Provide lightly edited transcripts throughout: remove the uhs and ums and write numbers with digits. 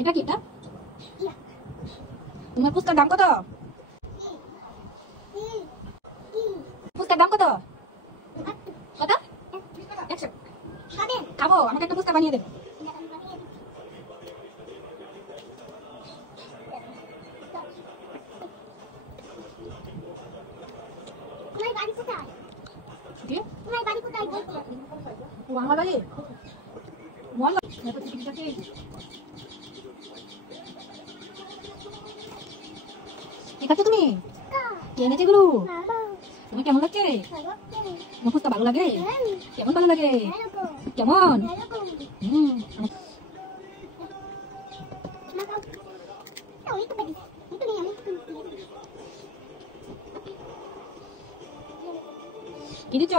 এটা কি এটা? তোমার ফুচকার দাম কত? ফুচকার দাম কত? কত? 100। খাবো, আমাকে একটা ফুচকা বানিয়ে দেবে। আমার বাড়ি মহল্লা। কি খাচ্ছ তুমি? কে এনেছে এগুলো? তোমার কেমন লাগছে? তোমার ফুচকা ভালো লাগে? কেমন ভালো লাগে? কেমন? কি দিচ্ছ?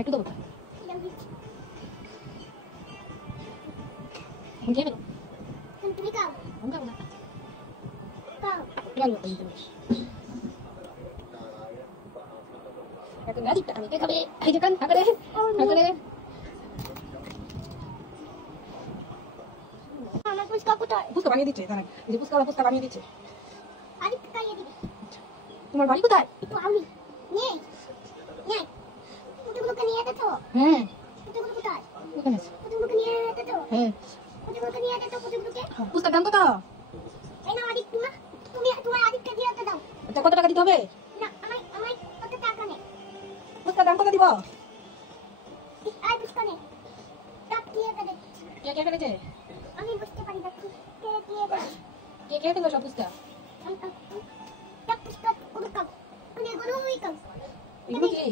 একটু দেবো তুমি খাও। আমি খাবো না। আমি খাবে এই যে কান আকারে আকারে আমার ফুচকা কোথায়? ফুচকা বানিয়ে দিচ্ছে জানেন, এই যে ফুচকা বানিয়ে দিচ্ছে। আরে খাইয়ে দিবি। তোমার বাড়ি কোথায়? তো আমি নে নে ফুচকাগুলোকে নিয়ে যেতে তো। হ্যাঁ ফুচকাগুলো কোথায়? ওখানে আছে। ফুচকাগুলোকে নিয়ে যেতে তো। হ্যাঁ ফুচকাগুলোকে নিয়ে যেতে তো। ফুচকাগুলোকে ফুচকার দাম কত? এই না আদিক তুমি তোমার আদিককে দিয়ে দাও। আচ্ছা কত টাকা দিতে হবে? না আমার কত টাকা নেই। ফুচকার দাম কত দিব? আই ফুচকা নে টাকা দিয়ে দে। কে ফেলেছে? আমি বুঝতে পারি না কে দিয়ে দে। কে দিল সব ফুচকা? টাকা ফুচকা কোন কাজ? কোন এগুলোই কাজ। এগুলো কি?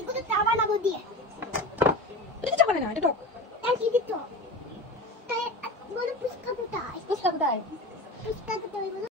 এগুলো চাবা লাগো দিয়ে। এটা চাবা না এটা তো। তাই কি দিত? তাই বলো ফুচকা কোথায়? ফুচকা কোথায়? ফুচকা কোথায় বলো?